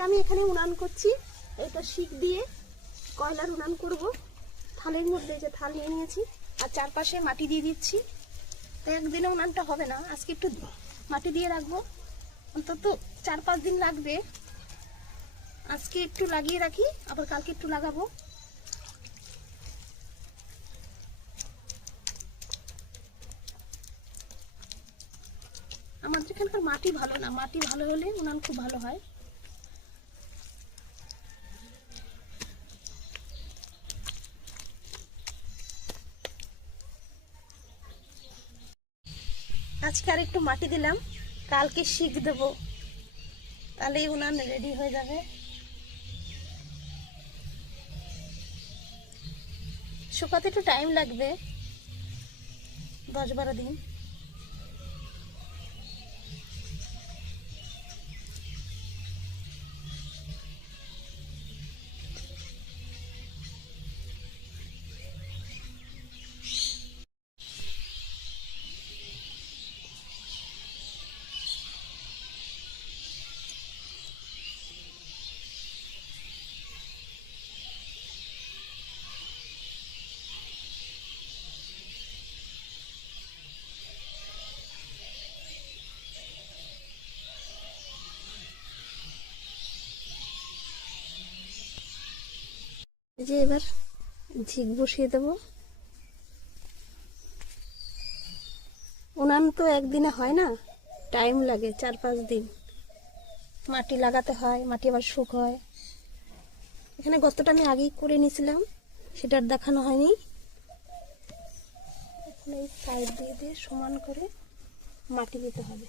আমি এখানে উনান করছি। এটা শিক দিয়ে কয়লার উনান করব। থালের মধ্যে যে থাল নিয়ে নিয়েছি, আর চারপাশে মাটি দিয়ে দিচ্ছি। তো একদিনে উনানটা হবে না, আজকে একটু মাটি দিয়ে রাখব। অন্তত চার পাঁচ দিন লাগবে। আজকে একটু লাগিয়ে রাখি, আবার কালকে একটু লাগাবো। আমাদের এখানকার মাটি ভালো না, মাটি ভালো হলে উনান খুব ভালো হয়। আজকে আর একটু মাটি দিলাম। কালকে শিখ দেবো। তাহলেই উনান রেডি হয়ে যাবে। শুকাতে একটু টাইম লাগবে। দশ বারো দিন। যে এবার ঝিক বসিয়ে দেব। উনান তো একদিনে হয় না টাইম লাগে, চার পাঁচ দিন। মাটি লাগাতে হয়, মাটি আবার শুক হয়। এখানে গতটা আমি আগেই করে নিয়েছিলাম সেটা আর দেখানো হয়নি। এখন এই সাইড দিয়ে দিয়ে সমান করে মাটি দিতে হবে।